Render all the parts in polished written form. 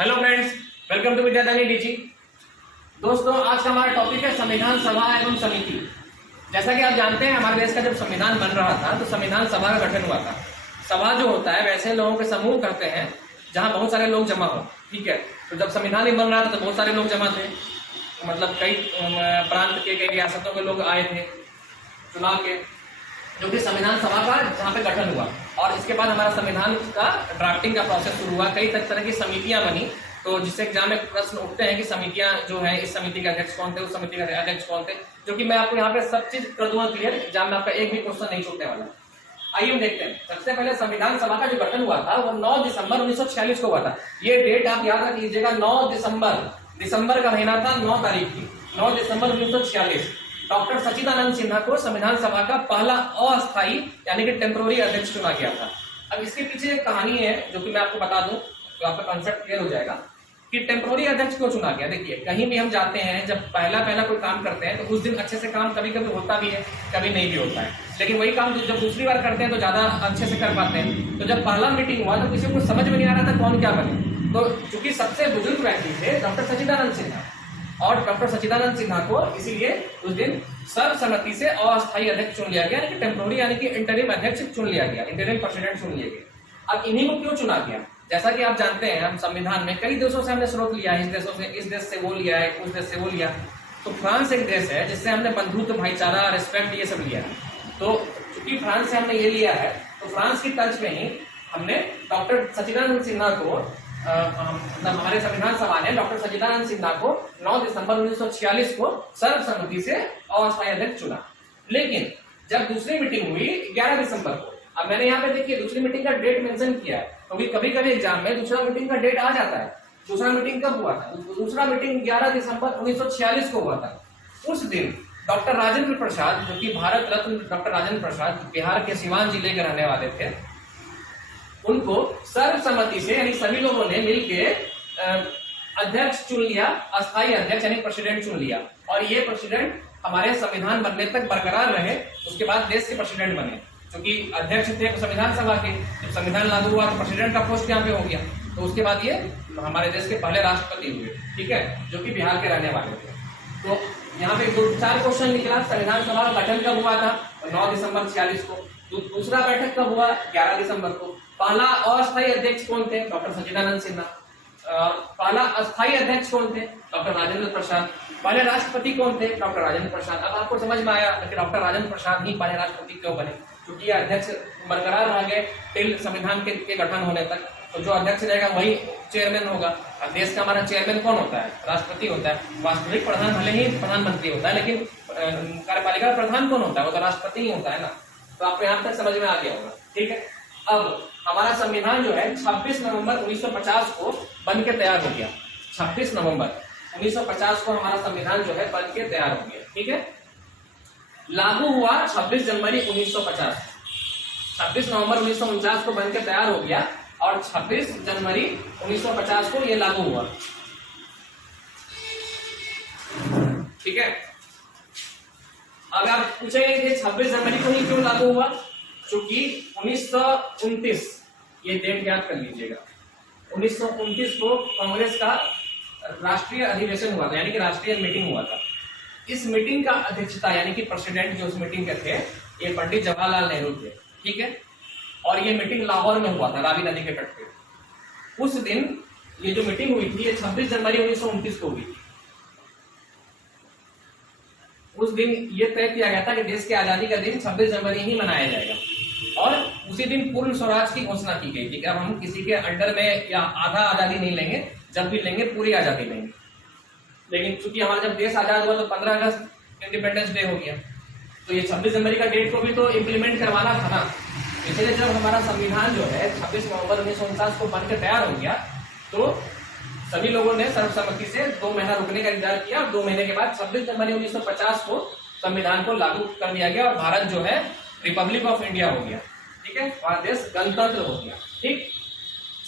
Hello friends, welcome to Vidyadani DG. दोस्तों, आज का हमारा टॉपिक है संविधान सभा एवं समिति। जैसा कि आप जानते हैं, हमारे देश का जब संविधान बन रहा था तो संविधान सभा का गठन हुआ था। सभा जो होता है वैसे लोगों के समूह करते हैं जहां बहुत सारे लोग जमा हो। ठीक है, तो जब संविधान ही बन रहा था तो बहुत सारे लोग जमा थे, मतलब कई प्रांत के, कई रियासतों के लोग आए थे चुनाव के, जो कि संविधान सभा का जहाँ पे गठन हुआ। और इसके बाद हमारा संविधान का ड्राफ्टिंग का प्रोसेस शुरू हुआ। कई तरह की समितियां बनी, तो जिससे एग्जाम में प्रश्न उठते हैं कि समितियां जो है, इस समिति के अध्यक्ष कौन थे, उस समिति के अध्यक्ष कौन थे, जो कि मैं आपको यहाँ पे सब चीज कर दूंगा क्लियर। एग्जाम में आपका एक भी क्वेश्चन नहीं छूटने वाला। आइए हम देखते हैं। सबसे पहले संविधान सभा का जो गठन हुआ था वो 9 दिसंबर 1946 को हुआ था। ये डेट आप याद रख लीजिएगा, 9 दिसंबर का महीना था, 9 तारीख की, 9 दिसंबर 1946। डॉक्टर सच्चिदानंद सिन्हा को संविधान सभा का पहला अस्थायी यानी कि टेम्पोररी अध्यक्ष चुना गया था। अब इसके पीछे एक कहानी है जो कि मैं आपको बता दूं तो आपका कॉन्सेप्ट क्लियर हो जाएगा कि टेम्पोररी अध्यक्ष क्यों चुना गया। देखिए, कहीं भी हम जाते हैं, जब पहला कोई काम करते हैं तो उस दिन अच्छे से काम कभी कभी होता भी है, कभी नहीं भी होता है, लेकिन वही काम जब दूसरी बार करते हैं तो ज्यादा अच्छे से कर पाते हैं। तो जब पहला मीटिंग हुआ तो किसी को समझ में नहीं आ रहा था कौन क्या बने। तो चूंकि सबसे बुजुर्ग व्यक्ति थे डॉक्टर सच्चिदानंद सिन्हा, और डॉक्टर सच्चिदानंद सिन्हा को इसीलिए उस दिन सर्वसम्मति से अस्थायी अध्यक्ष चुन लिया गया, यानी कि टेम्पोररी यानी कि इंटरिम अध्यक्ष चुन लिया गया, इंटरिम प्रेसिडेंट चुन लिया गया। अब इन्हीं को क्यों चुना गया? जैसा कि आप जानते हैं, हम संविधान में कई देशों से हमने स्रोत लिया है, इस देश से वो लिया है, उस देश से वो लिया। तो फ्रांस एक देश है जिससे हमने बंधुत्व, भाईचारा, रिस्पेक्ट ये सब लिया है। तो चूंकि फ्रांस से हमने ये लिया है तो फ्रांस की टच में ही हमने डॉक्टर सच्चिदानंद सिन्हा को हमारे संविधान सभा ने डॉक्टर सच्चिदानंद सिन्हा को 9 दिसंबर 1946 को सर्वसम्मति से अस्थायी अध्यक्ष चुना। लेकिन जब दूसरी मीटिंग हुई 11 दिसंबर को, अब मैंने यहाँ पे देखिए दूसरी मीटिंग का डेट मेंशन किया है, क्योंकि कभी कभी एग्जाम में दूसरा मीटिंग का डेट आ जाता है। दूसरा मीटिंग कब हुआ था? दूसरा मीटिंग 11 दिसंबर 1946 को हुआ था। उस दिन डॉक्टर राजेंद्र प्रसाद, जो कि भारत रत्न डॉक्टर राजेंद्र प्रसाद बिहार के सिवान जिले के रहने वाले थे, उनको सर्वसम्मति से यानी सभी लोगों ने मिलकर अध्यक्ष चुन लिया, अस्थायी अध्यक्ष यानी प्रेसिडेंट चुन लिया। और ये प्रेसिडेंट हमारे संविधान बनने तक बरकरार रहे, उसके बाद देश के प्रेसिडेंट बने। क्योंकि अध्यक्ष थे संविधान सभा के, जब संविधान लागू हुआ तो प्रेसिडेंट का पोस्ट यहाँ पे हो गया। तो उसके बाद ये हमारे देश के पहले राष्ट्रपति हुए, ठीक है, जो कि बिहार के रहने वाले थे। तो यहाँ पे 4 क्वेश्चन निकला। संविधान सभा का गठन कब हुआ था? 9 दिसंबर 46 को। दूसरा बैठक कब हुआ? 11 दिसंबर को। पहला अस्थायी अध्यक्ष कौन थे? डॉक्टर सच्चिदानंद सिन्हा। पहला अस्थायी अध्यक्ष कौन थे? डॉक्टर राजेंद्र प्रसाद। पहले राष्ट्रपति कौन थे? डॉक्टर राजेंद्र प्रसाद। अब आपको समझ में आया कि डॉक्टर राजेंद्र प्रसाद ही पहले राष्ट्रपति क्यों बने, क्योंकि अध्यक्ष बरकरार रह गए टिल संविधान के गठन होने तक। तो जो अध्यक्ष रहेगा वही चेयरमैन होगा। अब देश का हमारा चेयरमैन कौन होता है? राष्ट्रपति होता है। वास्तविक प्रधान भले ही प्रधानमंत्री होता है, लेकिन कार्यपालिका प्रधान कौन होता है? वो तो राष्ट्रपति ही होता है ना। तो आपको यहाँ तक समझ में आ गया होगा, ठीक है। अब हमारा संविधान जो है 26 नवंबर 1950 को बन के तैयार हो गया। 26 नवंबर 1950 को हमारा संविधान जो है बन के तैयार हो गया, ठीक है। लागू हुआ 26 जनवरी 1950। 26 नवंबर 1949 को बन के तैयार हो गया और 26 जनवरी 1950 को ये लागू हुआ, ठीक है। अब आप पूछेंगे कि 26 जनवरी को ही क्यों लागू हुआ? क्योंकि 1929, ये डेट याद कर लीजिएगा, 1929 को कांग्रेस का राष्ट्रीय अधिवेशन हुआ था, यानी कि राष्ट्रीय मीटिंग हुआ था। इस मीटिंग का अध्यक्षता यानी कि प्रेसिडेंट जो उस मीटिंग के थे, ये पंडित जवाहरलाल नेहरू थे, ठीक है। और ये मीटिंग लाहौर में हुआ था, रावी नदी के तट पे। उस दिन ये जो मीटिंग हुई थी, ये 26 जनवरी 1929 को हुई थी। उस दिन ये तय किया गया था कि देश की आजादी का दिन 26 जनवरी ही मनाया जाएगा, और उसी दिन पूर्ण स्वराज की घोषणा की गई थी कि अब हम किसी के अंडर में या आधा आजादी नहीं लेंगे, जब भी लेंगे पूरी आजादी लेंगे। लेकिन चूंकि हमारा जब देश आजाद हुआ तो 15 अगस्त इंडिपेंडेंस डे हो गया, तो ये 26 जनवरी का डेट को भी तो इम्प्लीमेंट करवाना था ना। इसलिए जब हमारा संविधान जो है 26 नवंबर 1949 को बनकर तैयार हो गया, तो सभी लोगों ने सर्वसम्मति से 2 महीना रुकने का इंतजार किया, और 2 महीने के बाद 26 जनवरी 1950 को संविधान को लागू कर दिया गया और भारत जो है रिपब्लिक ऑफ इंडिया हो गया, ठीक है। हमारा देश गणतंत्र हो गया, ठीक।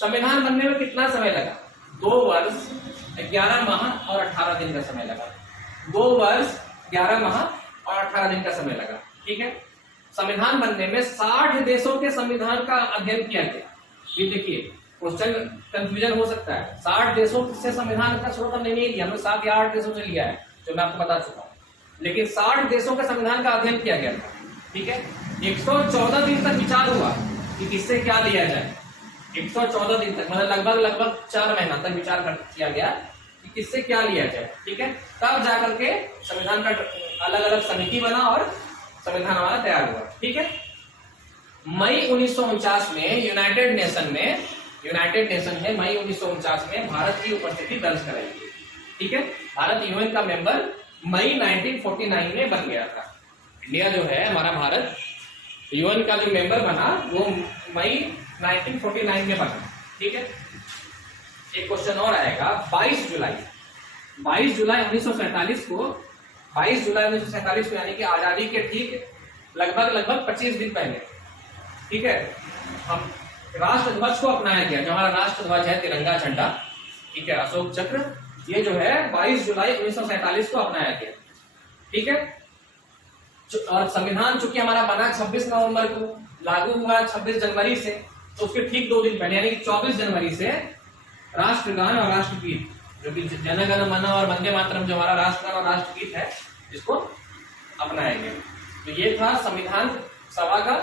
संविधान बनने में कितना समय लगा? 2 वर्ष 11 माह और 18 दिन का समय लगा। 2 वर्ष 11 माह और 18 दिन का समय लगा, ठीक है। संविधान बनने में 60 देशों के संविधान का अध्ययन किया गया। ये देखिए क्वेश्चन कंफ्यूजन हो सकता है। 60 देशों से संविधान का स्रोत हमने नहीं लिया, हमने 7 या 8 देशों से लिया है, जो मैं आपको बता चुका हूँ। लेकिन 60 देशों के संविधान का अध्ययन किया गया था, ठीक है। 114 दिन तक विचार हुआ कि किससे क्या लिया जाए। 114 दिन तक मतलब लगभग 4 महीना तक विचार किया गया कि किससे क्या लिया जाए, ठीक है। तब जाकर के संविधान का अलग अलग समिति बना और संविधान हमारा तैयार हुआ, ठीक है। मई 1949 में यूनाइटेड नेशन ने मई 1949 में भारत की उपस्थिति दर्ज कराई, ठीक है। भारत यूएन का मेंबर मई 1949 में बन गया था। इंडिया जो है हमारा भारत यूएन का जो मेंबर बना वो मई 1949 में बना, ठीक है। एक क्वेश्चन और आएगा। 22 जुलाई 1947 को 22 जुलाई 1947 को यानी कि आजादी के ठीक लगभग 25 दिन पहले, ठीक है, हम राष्ट्रध्वज को अपनाया गया। जो हमारा राष्ट्रध्वज है तिरंगा झंडा, ठीक है, अशोक चक्र, ये जो है 22 जुलाई 1947 को अपनाया गया, ठीक है। और संविधान चूंकि हमारा बना 26 नवंबर को, लागू हुआ 26 जनवरी से, तो उसके ठीक 2 दिन पहले यानी कि 24 जनवरी से राष्ट्रगान और राष्ट्रगीत, जो कि जन गण मन और वंदे मातरम जो हमारा राष्ट्रगान और राष्ट्रगीत है, इसको अपनाया गया। तो ये था संविधान सभा का।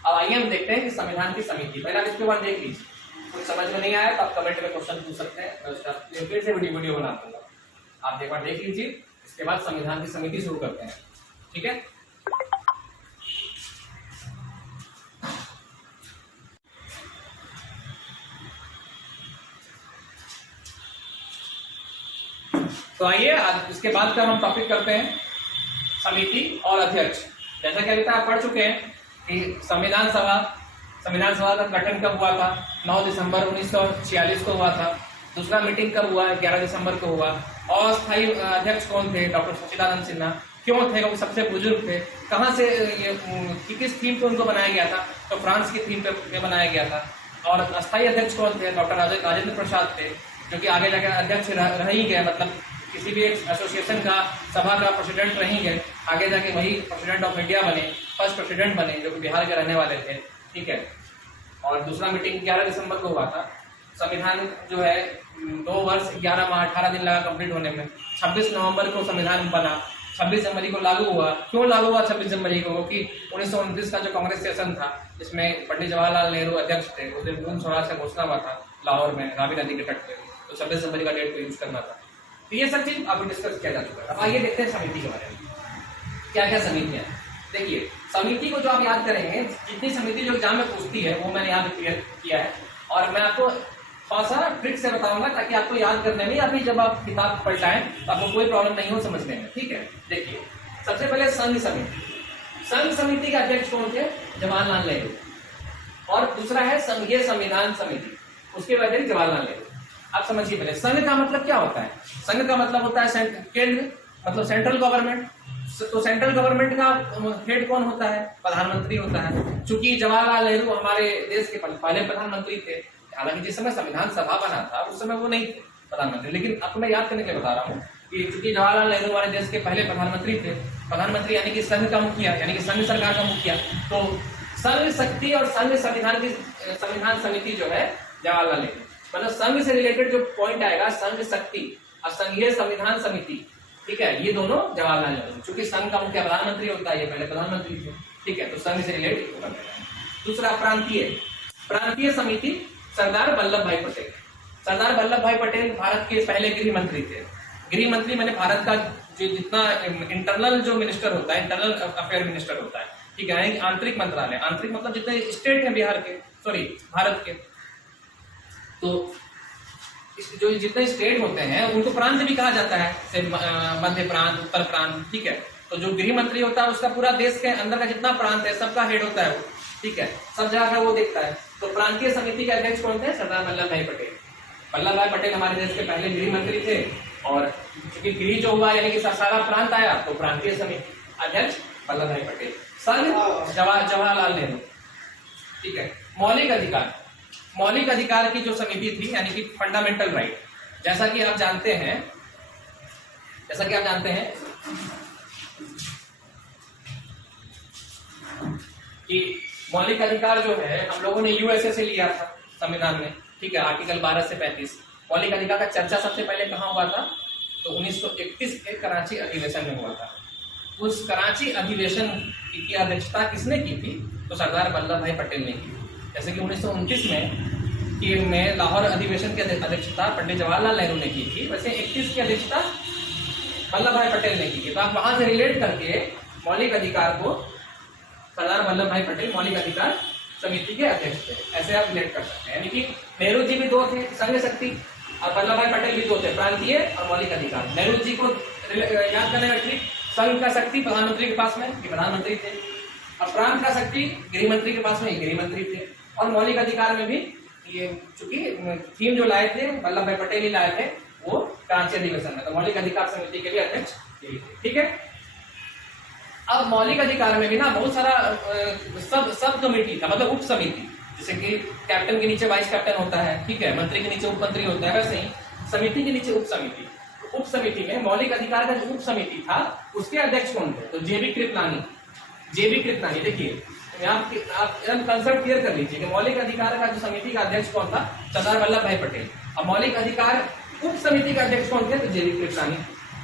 अब आइए हम देखते हैं कि संविधान की समिति, पहले आप इसके बाद देख लीजिए, कुछ समझ में नहीं आया तो आप कमेंट में क्वेश्चन पूछ सकते हैं, तो फिर से वीडियो बना दूंगा, आप एक बार देख लीजिए। इसके बाद संविधान की समिति शुरू करते हैं, ठीक है। तो आइए इसके बाद का हम टॉपिक करते हैं समिति और अध्यक्ष। जैसा कि अभी तक आप पढ़ चुके हैं कि संविधान सभा का गठन कब हुआ था, 9 दिसंबर 1946 को हुआ था। दूसरा मीटिंग कब हुआ, 11 दिसंबर को हुआ। अस्थायी अध्यक्ष कौन थे, डॉक्टर सच्चिदानंद सिन्हा। क्यों थे, वो सबसे बुजुर्ग थे। कहाँ से ये किस थीम पे उनको बनाया गया था, तो फ्रांस की थीम पे बनाया गया था। और अस्थायी अध्यक्ष कौन थे, डॉक्टर राजेंद्र प्रसाद थे, जो कि आगे जाकर अध्यक्ष रह ही गए, मतलब किसी भी एक एसोसिएशन का सभा का प्रेसिडेंट रही गए, आगे जाके वही प्रेसिडेंट ऑफ इंडिया बने, फर्स्ट प्रेसिडेंट बने, जो कि बिहार के रहने वाले थे, ठीक है। और दूसरा मीटिंग 11 दिसंबर को हुआ था। संविधान जो है 2 वर्ष 11 माह 18 दिन लगा कंप्लीट होने में। 26 नवंबर को संविधान बना, 26 जनवरी को लागू हुआ। क्यों लागू हुआ 26 जनवरी को, क्योंकि 1929 का जो कांग्रेस सेशन था, जिसमें पंडित जवाहरलाल नेहरू अध्यक्ष थे, उस दिन पूर्ण स्वराज का घोषणा हुआ था लाहौर में रावी नदी के तट पे, तो 26 जनवरी का डेट को यूज करना था। तो ये सब चीज अभी डिस्कस किया जा चुका है। अब आइए देखते हैं समिति के बारे में, क्या क्या समितियां हैं। देखिए, समिति को जो आप याद करेंगे, जितनी समिति जो एग्जाम में पूछती है वो मैंने यहाँ पे क्लियर किया है, और मैं आपको थोड़ा सा ट्रिक से बताऊंगा ताकि आपको याद करने में, अभी जब आप किताब पलटाएं तो आपको कोई प्रॉब्लम नहीं हो समझने में, ठीक है। देखिए, सबसे पहले संघ समिति के अध्यक्ष कौन थे, जवाहरलाल नेहरू। और दूसरा है संघीय संविधान समिति, उसके बाद जवाहरलाल नेहरू। आप समझिए पहले संघ का मतलब क्या होता है। संघ का मतलब होता है केंद्र, मतलब सेंट्रल गवर्नमेंट। तो सेंट्रल गवर्नमेंट का हेड कौन होता है, प्रधानमंत्री होता है। चूंकि जवाहरलाल नेहरू हमारे देश के पहले प्रधानमंत्री थे, हालांकि जिस समय संविधान सभा बना था उस समय वो नहीं थे प्रधानमंत्री, लेकिन आपको मैं याद करने के लिए बता रहा हूँ कि चूंकि जवाहरलाल नेहरू हमारे देश के पहले प्रधानमंत्री थे, प्रधानमंत्री यानी कि संघ का मुखिया, यानी कि संघ सरकार का मुखिया, तो संघ शक्ति और संघ संविधान समिति जो है जवाहरलाल नेहरू, मतलब संघ से रिलेटेड जो पॉइंट आएगा, संघ शक्ति और संघीय संविधान समिति, ठीक है, ये दोनों जवाहरलाल नेहरू। चूंकि संघ का मुखिया प्रधानमंत्री होता है, ये पहले प्रधानमंत्री थे, ठीक है, तो संघ से रिलेटेड होगा। दूसरा प्रांतीय समिति, सरदार वल्लभ भाई पटेल। सरदार वल्लभ भाई पटेल भारत के पहले गृह मंत्री थे। गृह मंत्री मैंने भारत का जो जितना इंटरनल जो मिनिस्टर होता है, इंटरनल अफेयर मिनिस्टर होता है, ठीक है, आंतरिक मंत्रालय, आंतरिक मतलब जितने स्टेट है भारत के, तो जो जितने स्टेट होते हैं उनको प्रांत भी कहा जाता है, मध्य प्रांत, उत्तर प्रांत, ठीक है। तो जो गृह मंत्री होता है उसका पूरा देश के अंदर का जितना प्रांत है सबका हेड होता है वो, ठीक है, सब जगह का वो देखता है। तो प्रांतीय समिति के अध्यक्ष कौन थे, सरदार वल्लभ भाई पटेल। वल्लभ भाई पटेल हमारे देश के पहले गृह मंत्री थे, और चूंकि गृह जो हुआ यानी कि सारा प्रांत आया, तो प्रांतीय समिति अध्यक्ष वल्लभ भाई पटेल। संघ जवाहरलाल नेहरू, ठीक है। मौलिक अधिकार की जो समिति थी, यानी कि फंडामेंटल राइट, जैसा कि आप जानते हैं कि मौलिक अधिकार जो है हम लोगों ने यूएसए से लिया था संविधान में, ठीक है, आर्टिकल 12 से 35। मौलिक अधिकार का चर्चा सबसे पहले कहाँ हुआ था? तो 1931 के कराची अधिवेशन में हुआ था। उस कराची अधिवेशन की अध्यक्षता किसने की थी? तो सरदार वल्लभ भाई पटेल ने की। जैसे कि 1929 में लाहौर अधिवेशन की अध्यक्षता पंडित जवाहरलाल नेहरू ने की थी, वैसे 31 की अध्यक्षता वल्लभ भाई पटेल ने की थी। तो आप वहां से रिलेट करके मौलिक अधिकार को सरदार वल्लभ भाई पटेल मौलिक अधिकार समिति के अध्यक्ष थे, ऐसे आप रिलेट कर सकते हैं। यानी कि नेहरू जी भी दो थे, संघ शक्ति, और वल्लभ भाई पटेल भी दो थे, प्रांतीय और मौलिक अधिकार। नेहरू जी को याद करने का ट्रिक, संघ का शक्ति प्रधानमंत्री के पास में, ये प्रधानमंत्री थे, और प्रांत का शक्ति गृह मंत्री के पास में, ये गृह मंत्री थे। और मौलिक अधिकार में भी ये चूंकि थीम जो लाए थे वल्लभ भाई पटेल ही लाए थे, वो कराची अधिवेशन में, तो मौलिक अधिकार समिति के भी अध्यक्ष यही थे। ठीक है, अब मौलिक अधिकार में भी ना बहुत सारा सब कमेटी था, मतलब उप समिति, जैसे कि कैप्टन के नीचे वाइस कैप्टन होता है, ठीक है, मंत्री के नीचे उप मंत्री होता है, वैसे ही समिति के नीचे उप समिति। उप समिति में मौलिक अधिकार का जो उप समिति था उसके अध्यक्ष कौन थे? तो जेबी कृपलानी। जेबी कृपलानी, देखिए आप कंसेप्ट क्लियर कर लीजिए कि मौलिक अधिकार का जो समिति का अध्यक्ष कौन था? सरदार वल्लभ भाई पटेल। और मौलिक अधिकार उप समिति का अध्यक्ष कौन थे? तो जेबी कृपलानी।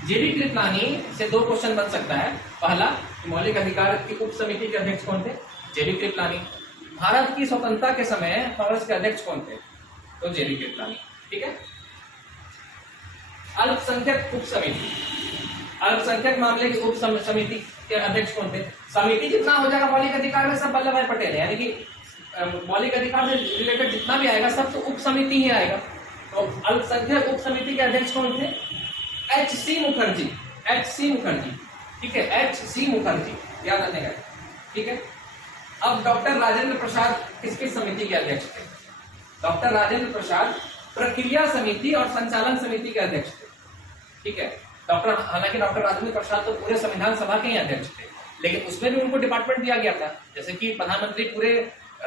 जेबी कृपलानी से दो क्वेश्चन बन सकता है। पहला, मौलिक अधिकार की उप समिति के अध्यक्ष कौन थे? जेबी कृपलानी। भारत की स्वतंत्रता के समय कांग्रेस के अध्यक्ष कौन थे? तो जेबी कृपलानी। ठीक है, अल्पसंख्यक उप समिति, अल्पसंख्यक मामले की उप समिति के अध्यक्ष कौन थे? समिति जितना हो जाएगा मौलिक अधिकार में सब वल्लभ भाई पटेल है, यानी कि मौलिक अधिकार से रिलेटेड जितना भी आएगा सब तो उप समिति ही आएगा। तो अल्पसंख्यक उप समिति के अध्यक्ष कौन थे? एच.सी. मुखर्जी। एच.सी. मुखर्जी, ठीक है, एच.सी. मुखर्जी, याद रखने का। ठीक है, अब डॉक्टर राजेंद्र प्रसाद किसकी समिति के अध्यक्ष थे? डॉक्टर राजेंद्र प्रसाद प्रक्रिया समिति और संचालन समिति के अध्यक्ष थे। ठीक है, हालांकि डॉक्टर राजेंद्र प्रसाद तो पूरे संविधान सभा के ही अध्यक्ष थे, लेकिन उसमें भी उनको डिपार्टमेंट दिया गया था। जैसे कि प्रधानमंत्री पूरे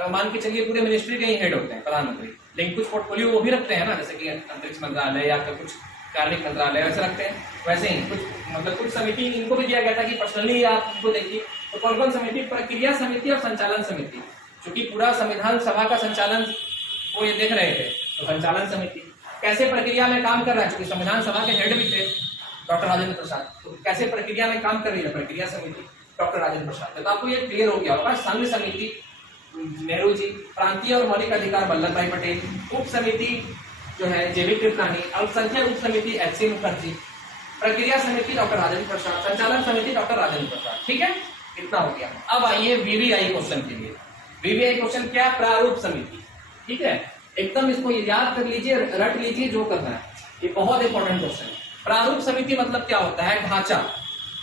मान के चलिए पूरे मिनिस्ट्री के ही हेड होते हैं प्रधानमंत्री, लेकिन कुछ पोर्टफोलियो वो भी रखते हैं ना, जैसे कि अंतरिक्ष मंत्रालय या फिर कुछ कार्मिक मंत्रालय वैसे रखते हैं, वैसे ही कुछ मतलब कुछ समिति इनको भी दिया गया था कि पर्सनली आप इनको देखिए। तो कौन कौन समिति? प्रक्रिया समिति और संचालन समिति। क्योंकि पूरा संविधान सभा का संचालन वो ये देख रहे थे, तो संचालन समिति कैसे प्रक्रिया में काम कर रहा है, क्योंकि संविधान सभा के हेड भी थे डॉक्टर राजेंद्र प्रसाद, तो कैसे प्रक्रिया में काम कर रही है प्रक्रिया समिति डॉक्टर राजेंद्र प्रसाद। तो आपको ये क्लियर हो गया होगा। संघ समिति नेहरू जी, प्रांतीय और मौलिक अधिकार वल्लभ भाई पटेल, उप समिति जो है जेबी कृपलानी, अल्पसंख्यक उप समिति एच.सी. मुखर्जी, प्रक्रिया समिति डॉक्टर राजेंद्र प्रसाद, संचालन समिति डॉक्टर राजेंद्र प्रसाद। ठीक है, इतना हो गया। अब आइए वीवीआई क्वेश्चन के लिए। वीवीआई क्वेश्चन क्या? प्रारूप समिति। ठीक है, एकदम इसको याद कर लीजिए, रट लीजिए जो करना है, ये बहुत इंपॉर्टेंट क्वेश्चन है। प्रारूप समिति मतलब क्या होता है? ढांचा।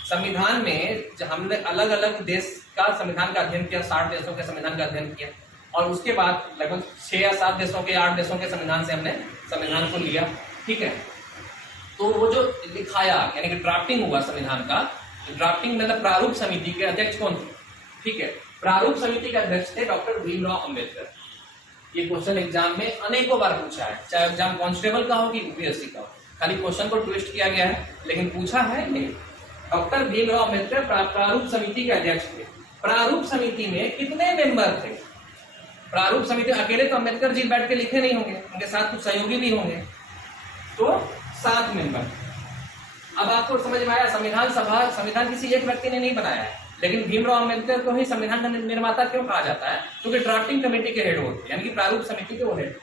संविधान में हमने अलग अलग देश का संविधान का अध्ययन किया, 60 देशों के संविधान का अध्ययन किया, और उसके बाद लगभग 6 या 7 देशों के 8 देशों के संविधान से हमने संविधान को लिया। ठीक है, तो वो जो लिखाया यानी कि ड्राफ्टिंग हुआ संविधान का, ड्राफ्टिंग मतलब प्रारूप समिति के अध्यक्ष कौन थे? ठीक है, प्रारूप समिति के अध्यक्ष थे डॉक्टर भीमराव अंबेडकर। ये क्वेश्चन एग्जाम में अनेकों बार पूछा है, चाहे एग्जाम कांस्टेबल का हो कि यूपीएससी का हो, खाली क्वेश्चन को ट्विस्ट किया गया है, लेकिन पूछा है ये। डॉक्टर भीमराव अंबेडकर प्रारूप समिति के अध्यक्ष थे। प्रारूप समिति में कितने मेंबर थे? प्रारूप समिति अकेले तो अंबेडकर जी बैठ के लिखे नहीं होंगे, उनके साथ कुछ सहयोगी भी होंगे, तो 7 मेंबर। अब आपको समझ में आया संविधान किसी एक व्यक्ति ने नहीं बनाया है, लेकिन भीमराव अंबेडकर को ही संविधान का निर्माता क्यों कहा जाता है? क्योंकि ड्राफ्टिंग कमेटी के हेड होते हैं, यानी कि प्रारूप समिति के वो हेड।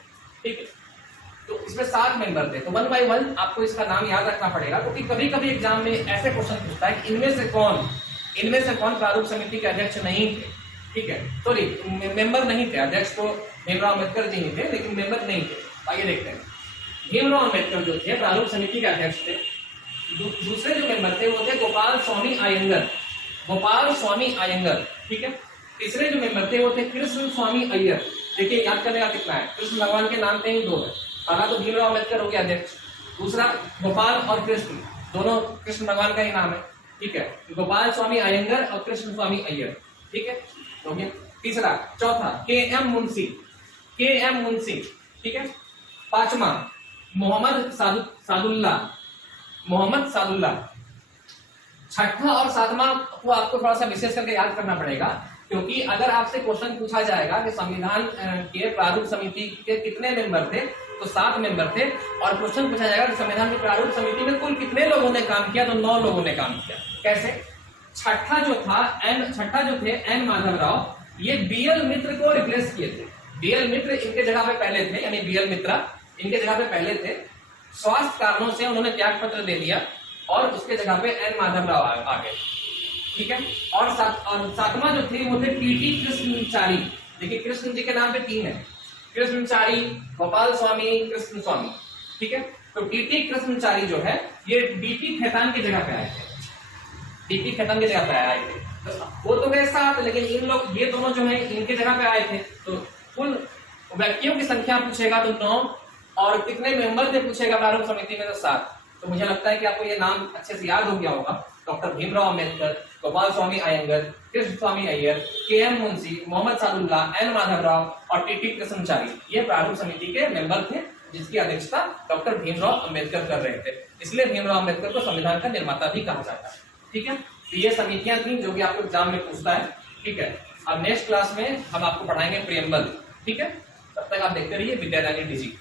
ठीक है, तो इसमें 7 मेंबर थे। तो 1 बाय 1 आपको इसका नाम याद रखना पड़ेगा, क्योंकि कभी कभी एग्जाम में ऐसे क्वेश्चन पूछता है कि इनमें से कौन प्रारूप समिति के अध्यक्ष नहीं थे। ठीक है, सॉरी मेंबर नहीं थे, अध्यक्ष तो भीमराव अंबेडकर जी ही थे, लेकिन मेंबर नहीं थे। आइए देखते हैं। भीमराव अंबेडकर जो थे प्रारूप समिति के अध्यक्ष थे। दूसरे जो मेंबर थे वो थे गोपाल स्वामी अयंगर, गोपाल स्वामी अयंगर। ठीक है, तीसरे जो मेंबर थे वो थे कृष्ण स्वामी अय्यर। देखिए याद करने का कितना है, कृष्ण भगवान के नाम पे ही 2 है। पहला तो भीमराव अंबेडकर हो गया अध्यक्ष, दूसरा गोपाल और कृष्ण, दोनों कृष्ण भगवान का ही नाम है। ठीक है, गोपाल स्वामी अयंगर और कृष्ण स्वामी अय्यर। ठीक है, हो गया। तीसरा, चौथा के.एम. मुंशी, के.एम. मुंशी। ठीक है, पांचवा मोहम्मद सादुल्ला। छठा और 7वां को आपको थोड़ा सा विशेष करके याद करना पड़ेगा, क्योंकि अगर आपसे क्वेश्चन पूछा जाएगा कि संविधान के प्रारूप समिति के कितने मेंबर थे, तो 7 मेंबर थे, और क्वेश्चन पूछा जाएगा कि संविधान की प्रारूप समिति में कुल कितने लोगों ने काम किया, तो 9 लोगों ने काम किया। कैसे? छठा जो थे एन माधव राव, ये बीएल मित्र को रिप्लेस किए थे। बीएल मित्र इनके जगह पे पहले थे, यानी बीएल मित्रा इनके जगह पे पहले थे। स्वास्थ्य कारणों से उन्होंने त्याग पत्र दे दिया और उसके जगह पे एन माधव राव आ गए। ठीक है। और सातवां जो थे वो थे टीटी कृष्णचारी। देखिए कृष्ण जी के नाम पे 3 है, कृष्णचारी, गोपाल स्वामी, कृष्ण स्वामी। ठीक है। तो टीटी कृष्णचारी जो है ये डीपी खेतान की जगह पे आए थे, डीपी खेतान की जगह पे आए थे। तो वो तो गए 7, लेकिन इन लोग ये दोनों जो है इनके जगह पे आए थे। तो कुल व्यक्तियों की संख्या पूछेगा तो 9, और कितने मेंबर थे पूछेगा प्रारूप समिति में, तो 7। तो मुझे लगता है कि आपको ये नाम अच्छे से याद हो गया होगा। डॉक्टर भीमराव अंबेडकर, गोपाल स्वामी अयंगर, कृष्ण स्वामी अय्यर, के.एम. मुंशी, मोहम्मद सादुल्लाह, एन माधव राव और टीटी कृष्णचारी, ये प्रारूप समिति के मेंबर थे, जिसकी अध्यक्षता डॉक्टर भीमराव अंबेडकर कर रहे थे। इसलिए भीमराव अंबेडकर को संविधान का निर्माता भी कहा जाता है। ठीक है। तो ये समितियां थी जो भी आपको एग्जाम में पूछता है। ठीक है। अब नेक्स्ट क्लास में हम आपको पढ़ाएंगे प्रियम्बल। ठीक है। तब तक आप देखते रहिए विद्यादानी डीजी।